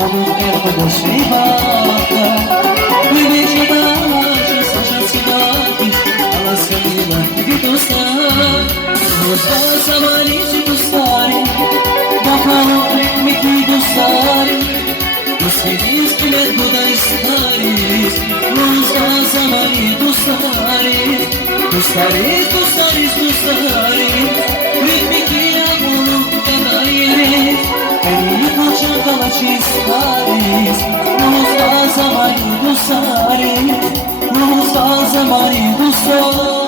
Olur erpada şeybaka Güneşe daşı saça çıkarmış Alaskanıyla gidiyorsan Dostlar zamanici dostları Bakalım ekmek dostları Dostlarız kimet bu da isteriz Dostlar zamani dostları Dostlarız dostlarız dostlarız Ekmek yağmurlu kadayırız Beni kaçan kalaç isteriz Dostlar zamani dostları Dostlar zamani dostları